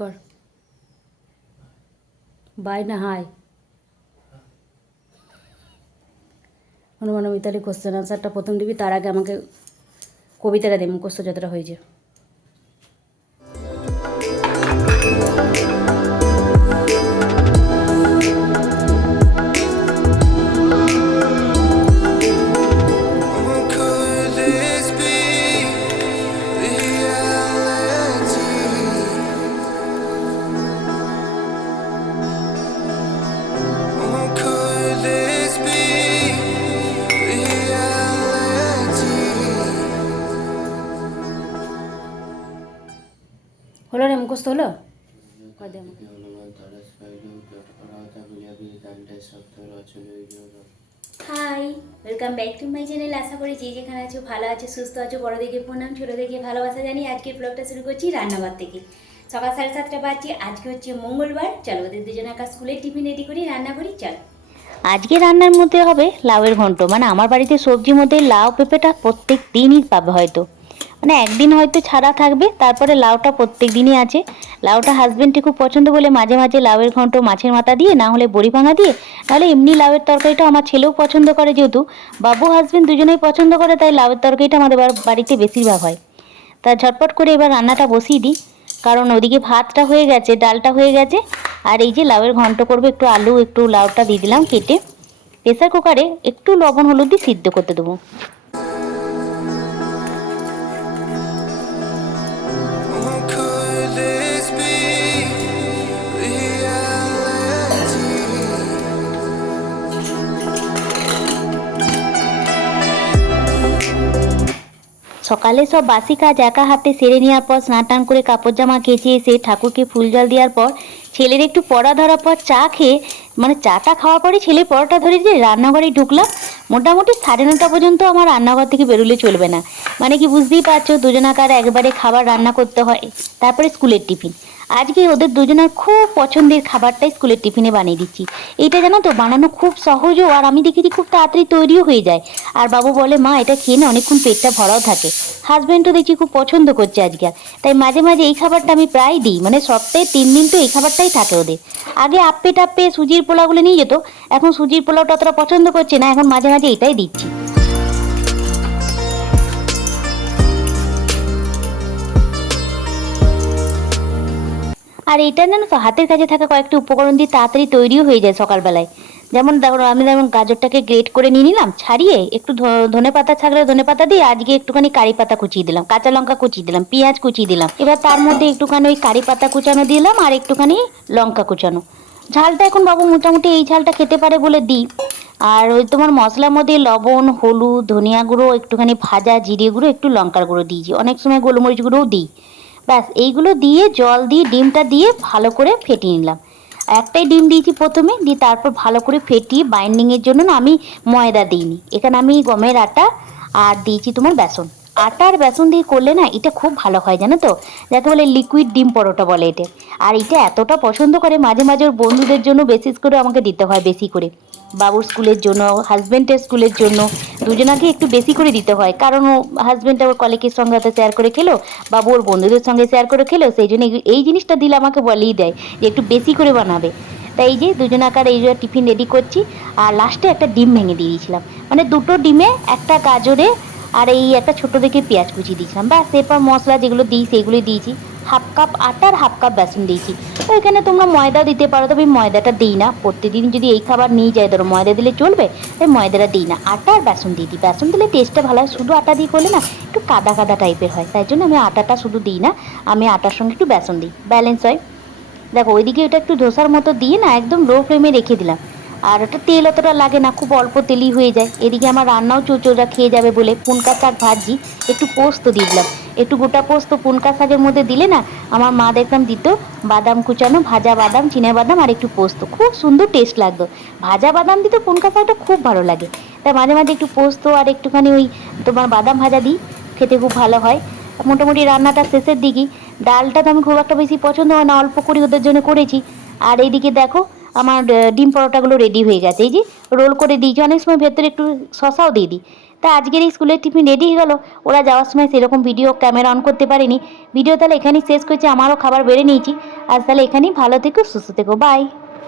কর, বাই না high. Hanuman Mitali question আনসারটা প্রথম দিবি, তার আগে আমাকে কবিতাটা দে, মুখস্থ যতটা হয়েছে। হলো রে, মুখস্থ হলো? Hi, welcome back to my channel. আশা করি যে যেখানে আছো ভালো আছো, সুস্থ আছো। বড় দেখে প্রণাম, ছোটো দেখে ভালোবাসা জানি। আজকের ব্লগটা শুরু করছি রান্নাঘর থেকে। সকাল 7:30 বাজছে। আজকে হচ্ছে মঙ্গলবার। চলো ওদের দুজনাকার স্কুলের টিফিন রেডি করি, রান্না করি, চল। আজকে রান্নার মধ্যে হবে লাউয়ের ঘন্ট। মানে আমার বাড়িতে সবজির মধ্যে লাউ পেঁপেটা প্রত্যেক দিনই পাবে, হয়তো মানে একদিন হয়তো ছাড়া থাকবে, তারপরে লাউটা প্রত্যেক দিনই আছে। লাউটা হাজবেন্ডকে খুব পছন্দ বলে মাঝে মাঝে লাউয়ের ঘন্ট মাছের মাথা দিয়ে, না হলে বড়ি ভাঙা দিয়ে, নাহলে এমনি লাউয়ের তরকারিটা আমার ছেলেও পছন্দ করে। যেহেতু বাবু হাজবেন্ড দুজনেই পছন্দ করে, তাই লাউয়ের তরকারিটা আমাদের বাড়িতে বেশিরভাগ হয়। তা ঝটপট করে এবার রান্নাটা বসিয়ে দিই, কারণ ওদিকে ভাতটা হয়ে গেছে, ডালটা হয়ে গেছে, আর এই যে লাউয়ের ঘন্ট করবো, একটু আলু একটু লাউটা দিয়ে দিলাম কেটে। প্রেসার কুকারে একটু লবণ হলুদ দিয়ে সিদ্ধ করতে দেবো। সকালে সব বাসি কাজ একা হাতে সেরে নেওয়ার পর, স্নান টান করে কাপড় জামা কেচে এসে ঠাকুরকে ফুল জল দেওয়ার পর, ছেলের একটু পড়া ধরার পর চা খেয়ে, মানে চাটা খাওয়ার পরে ছেলে পড়াটা ধরে দিয়ে রান্নাঘরে ঢুকলাম। মোটামুটি 9:30 পর্যন্ত আমার রান্নাঘর থেকে বেরোলে চলবে না। মানে কি বুঝতেই পারছো, দুজনাকার একবারে খাবার রান্না করতে হয়। তারপরে স্কুলের টিফিন। আজকে ওদের দুজনের খুব পছন্দের খাবারটাই স্কুলের টিফিনে বানিয়ে দিচ্ছি। এইটা জানো তো বানানো খুব সহজও, আর আমি দেখেছি খুব তাড়াতাড়ি তৈরিও হয়ে যায়। আর বাবু বলে মা এটা খেয়ে না অনেকক্ষণ পেটটা ভরাও থাকে। হাজব্যান্ডও দেখছি খুব পছন্দ করছে আজকে। তাই মাঝে মাঝে এই খাবারটা আমি প্রায় দিই, মানে সপ্তাহে 3 দিন তো এই খাবারটাই থাকে ওদের। আগে আপ্পে টাপ্পে সুজির পোলাওগুলো নিয়ে যেত, এখন সুজির পোলাওটা অতটা পছন্দ করছে না, এখন মাঝে মাঝে এটাই দিচ্ছি। আর এটা জানো তো হাতের কাছে থাকা কয়েকটি উপকরণ দিয়ে তাড়াতাড়ি তৈরিও হয়ে যায় সকালবেলায়। যেমন দেখো, আমি যেমন গাজরটাকে গ্রেট করে নিয়ে নিলাম, ছাড়িয়ে একটু ধনে পাতা ছাড়লে ধনে পাতা দিয়ে, আজকে একটুখানি কারি পাতা কুচিয়ে দিলাম, কাঁচা লঙ্কা কুচিয়ে দিলাম, পেঁয়াজ কুচিয়ে দিলাম। এবার তার মধ্যে একটুখানি ওই কারি পাতা কুচানো দিলাম, আর একটুখানি লঙ্কা কুচানো। ঝালটা এখন বাবু মোটামুটি এই ঝালটা খেতে পারে বলে দিই। আর ওই তোমার মশলার মধ্যে লবণ, হলুদ, ধনিয়া গুঁড়ো, একটুখানি ভাজা জিরে গুঁড়ো, একটু লঙ্কার গুঁড়ো দিয়েছি, অনেক সময় গোলমরিচ গুঁড়োও দিই। ব্যাস এইগুলো দিয়ে জল দিয়ে ডিমটা দিয়ে ভালো করে ফেটিয়ে নিলাম। একটাই ডিম দিয়েছি প্রথমে, দিয়ে তারপর ভালো করে ফেটিয়ে বাইন্ডিংয়ের জন্য না আমি ময়দা দিইনি, এখানে আমি গমের আটা আর দিয়েছি তোমার বেসন। আটা আর বেসন দিয়ে করলে না এটা খুব ভালো হয়, জানো তো, যাকে বলে লিকুইড ডিম পরোটা বলে এটা। আর এটা এতটা পছন্দ করে, মাঝে মাঝে ওর বন্ধুদের জন্য বিশেষ করে আমাকে দিতে হয় বেশি করে। বাবুর স্কুলের জন্য, হাজব্যান্ডের স্কুলের জন্য, দুজনাকে একটু বেশি করে দিতে হয়, কারণ ও হাজব্যান্ড ওর কলিগের সঙ্গে হয়তো শেয়ার করে খেলো, বাবু ওর বন্ধুদের সঙ্গে শেয়ার করে খেলো, সেই জন্য এই জিনিসটা দিলে আমাকে বলেই দেয় যে একটু বেশি করে বানাবে। তাই এই যে দুজনাকার এই টিফিন রেডি করছি। আর লাস্টে একটা ডিম ভেঙে দিয়ে দিয়েছিলাম, মানে দুটো ডিমে একটা গাজরে আর এই একটা ছোটো দেখে পেঁয়াজ কুচি দিয়েছিলাম। ব্যাস এরপর মশলা যেগুলো দিই সেগুলো দিয়েছি। 1/2 কাপ আটা আর 1/2 কাপ বেসন দিয়েছি। তো এখানে তোমরা ময়দা দিতে পারো, তবে ময়দাটা দিই না। প্রতিদিন যদি এই খাবার নিয়ে যায়, ধরো ময়দা দিলে চলবে, তাই ময়দাটা দিই না, আটা আর বেসন দিয়ে দিই। বেসন দিলে টেস্টটা ভালো হয়, শুধু আটা দিয়ে করলে না একটু কাদা কাদা টাইপের হয়, তাই জন্য আমি আটাটা শুধু দিই না, আমি আটার সঙ্গে একটু বেসন দিই, ব্যালেন্স হয়। দেখো ওইদিকে এটা একটু ধোসার মতো দিয়ে না একদম লো ফ্লেমে রেখে দিলাম। আর ওটা তেল অতটা লাগে না, খুব অল্প তেলই হয়ে যায়। এদিকে আমার রান্নাও চৌচৌরা খেয়ে যাবে বলে পুনকা শাক ভাজি, একটু পোস্ত দিয়ে দিলাম। একটু গোটা পোস্ত পুনকা শাকের মধ্যে দিলে না আমার মা দেখলাম দিত, বাদাম কুচানো, ভাজা বাদাম, চিনাবাদাম আর একটু পোস্ত, খুব সুন্দর টেস্ট লাগতো। ভাজা বাদাম দিত পুনকা শাকটা খুব ভালো লাগে। তাই মাঝে মাঝে একটু পোস্ত আর একটুখানি ওই তোমার বাদাম ভাজা দিই, খেতে খুব ভালো হয়। মোটামুটি রান্নাটা শেষের দিকেই। ডালটা তো আমি খুব একটা বেশি পছন্দ হয় না, অল্প করে ওদের জন্য করেছি। আর এইদিকে দেখো আমার ডিম পরোটাগুলো রেডি হয়ে গেছে, এই যে রোল করে দিয়েছি। অনেক সময় ভেতরে একটু শশাও দিয়ে দিই, তা আজকের এই স্কুলের টিফিন রেডি হয়ে গেল। ওরা যাওয়ার সময় সেরকম ভিডিও ক্যামেরা অন করতে পারেনি। ভিডিও তাহলে এখানেই শেষ করছি, আমারও খাবার বেড়ে নিয়েছি। আজ তাহলে এখানেই, ভালো থেকো, সুস্থ থেকো, বাই।